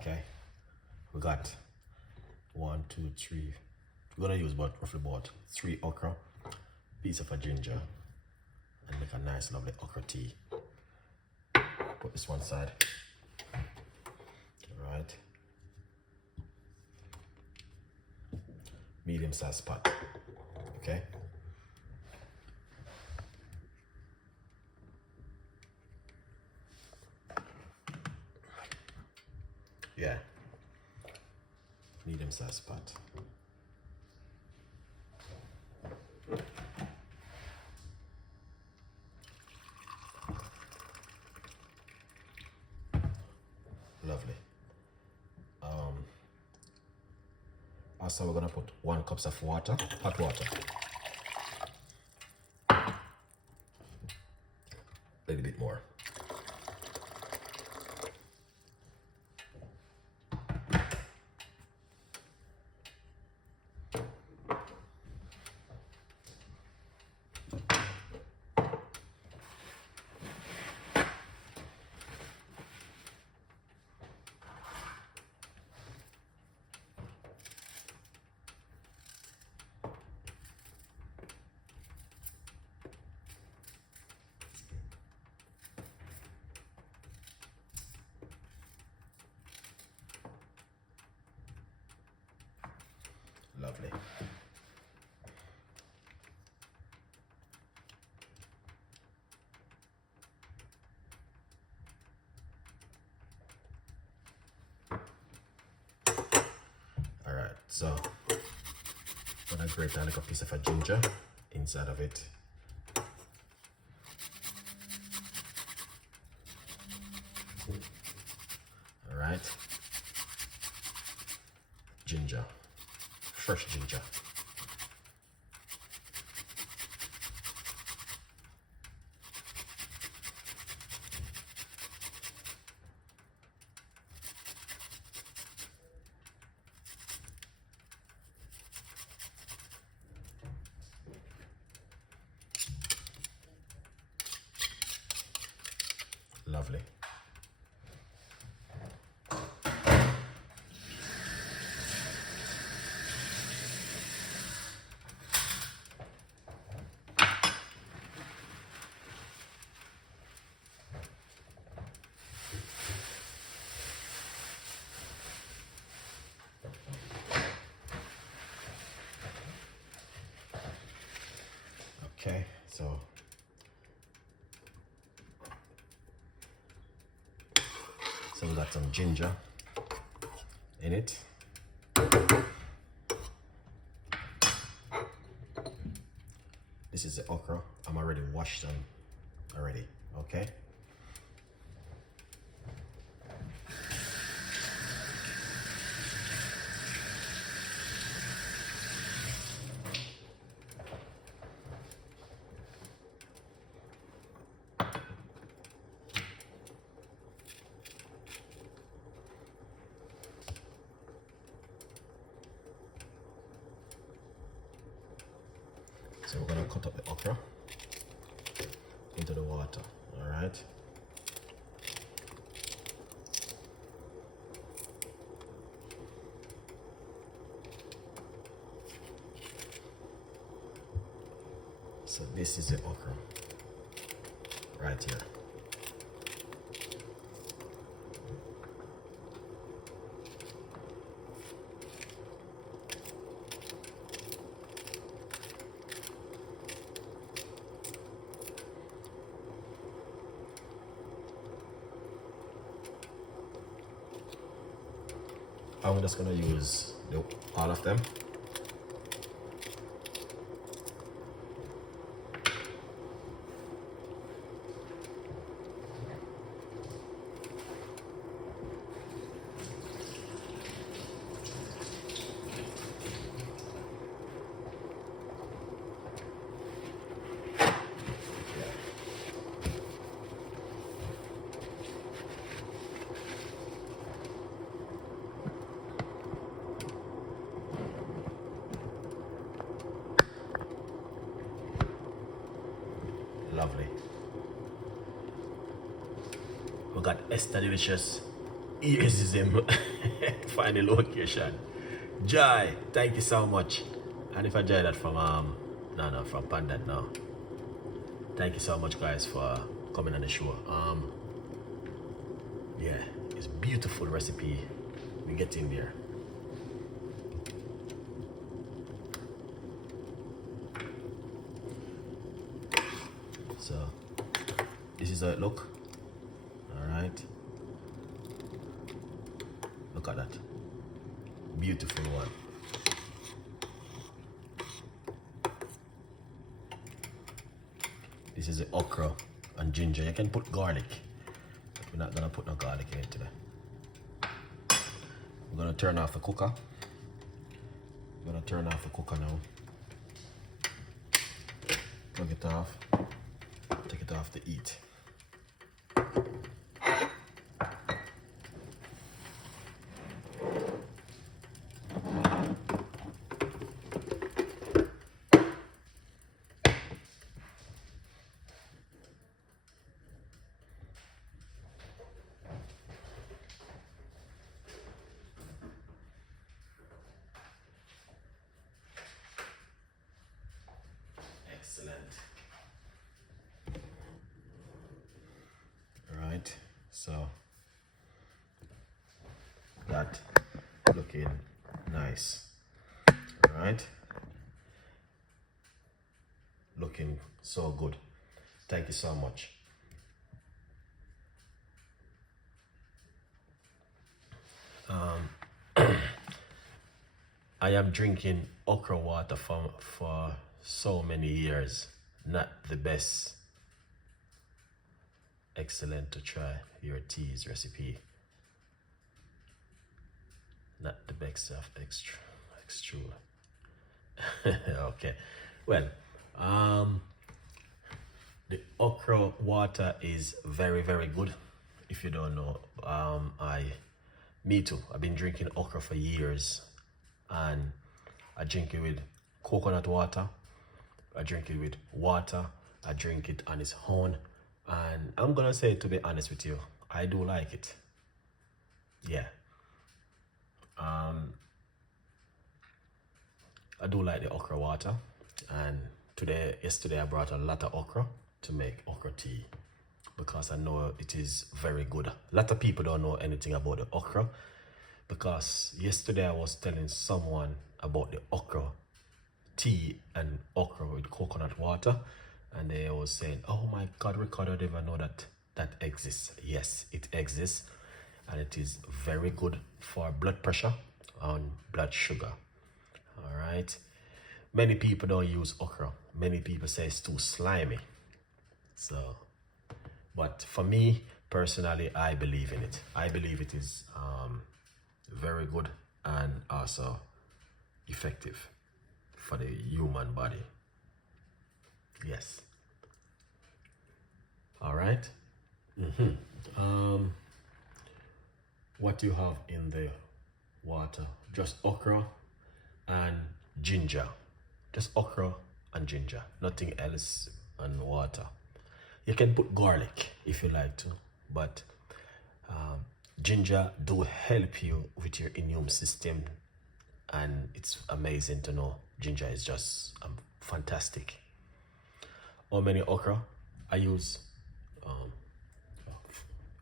Okay, we got 1, 2, 3. We're gonna use roughly about 3 okra, piece of a ginger, and make a nice lovely okra tea. Put this one side. All right. Medium sized pot. Okay. Yeah. Medium sized pot. Lovely. Also, we're gonna put 1 cup of water, hot water. A little bit more. Lovely. All right, so I'm gonna grate a little piece of a ginger inside of it. All right, ginger, fresh ginger. Lovely. Okay, so we got some ginger in it. This is the okra. I'm already washed them already, okay? So we're gonna cut up the okra into the water, all right? So this is the okra right here. I'm just gonna use all of them. Lovely. We got Esther Delicious Here's his him. Find the location. Jai, thank you so much. And if I Jai that from no from Pandat now. Thank you so much guys for coming on the show. Yeah, it's beautiful recipe. We get in there. So this is how it look. Alright. Look at that. Beautiful one. This is the okra and ginger. You can put garlic. But we're not gonna put no garlic in it today. We're gonna turn off the cooker. We're gonna turn off the cooker now. Plug it off. Take it off to eat. Excellent. All right, so that looking nice. All right, looking so good. Thank you so much. I am drinking okra water for so many years. Not the best. Excellent to try your tea's recipe. Not the best of extra. Okay. Well, the okra water is very, very good. If you don't know, me too. I've been drinking okra for years, and I drink it with coconut water. I drink it with water. I drink it on its own, and I'm gonna say, to be honest with you, I do like it. Yeah. I do like the okra water, and yesterday I brought a lot of okra to make okra tea because I know it is very good. A lot of people don't know anything about the okra because yesterday I was telling someone about the okra tea and okra with coconut water, and they was saying, "Oh my God, Ricardo, I didn't even know that exists." Yes, it exists, and it is very good for blood pressure and blood sugar. All right. Many people don't use okra. Many people say it's too slimy. So, but for me personally, I believe in it. I believe it is very good and also effective for the human body. Yes. All right. What you have in the water? Just okra and ginger. Just okra and ginger. Nothing else and water. You can put garlic if you like to, but ginger do help you with your immune system, and it's amazing to know ginger is just fantastic. How many okra? I use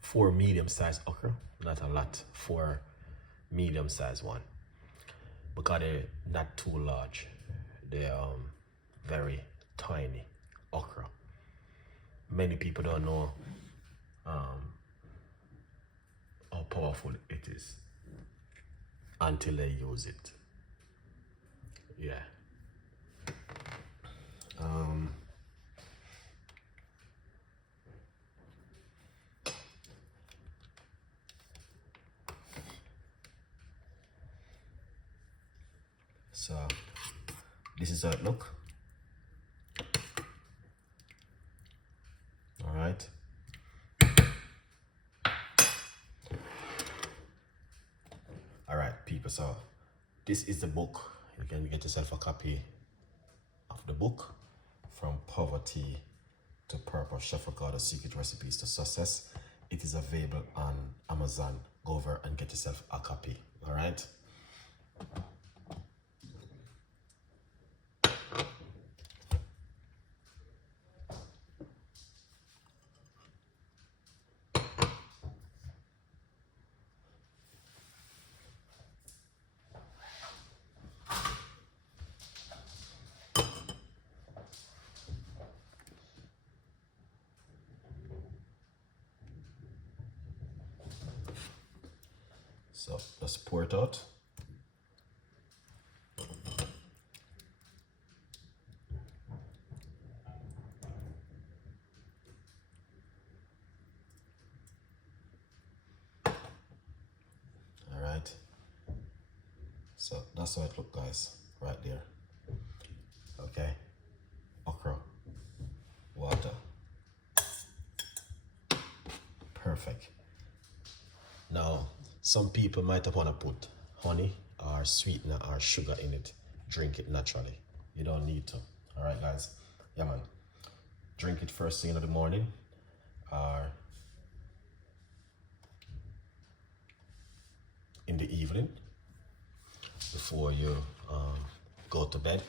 4 medium-sized okra, not a lot. 4 medium-sized one, because they're not too large. They're very tiny okra. Many people don't know how powerful it is until they use it. Yeah. So this is how it look. All right. All right, people. So this is the book. You can get yourself a copy of the book, From Poverty to Purpose: Chef Ricardo's Secret Recipes to Success. It is available on Amazon. Go over and get yourself a copy. All right. So just pour it out. All right. So that's how it looks, guys, right there. Okay. Okra, water. Perfect. Now, some people might want to put honey or sweetener or sugar in it. Drink it naturally. You don't need to. All right, guys. Yeah, man. Drink it first thing in the morning or in the evening before you go to bed.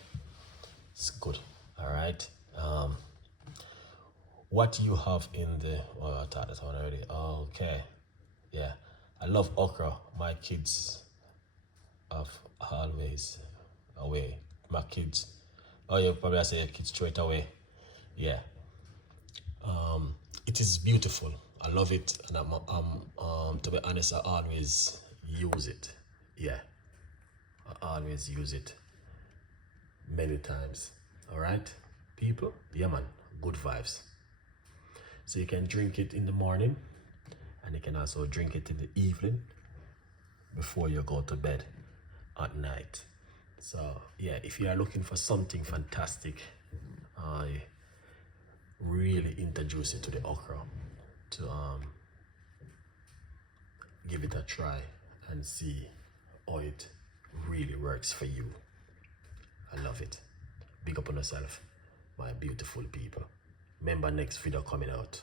It's good. All right. What you have in the, oh, I taught that one already. Okay. Yeah. I love okra. My kids have always away. My kids, oh, yeah, probably I say kids throw it away. Yeah. It is beautiful. I love it, and I'm to be honest, I always use it. Yeah, I always use it many times. All right, people. Yeah, man. Good vibes. So you can drink it in the morning, and you can also drink it in the evening before you go to bed at night. So yeah, if you are looking for something fantastic, I really introduce you to the okra to give it a try and see how it really works for you. I love it. Big up on yourself, my beautiful people. Remember, next video coming out.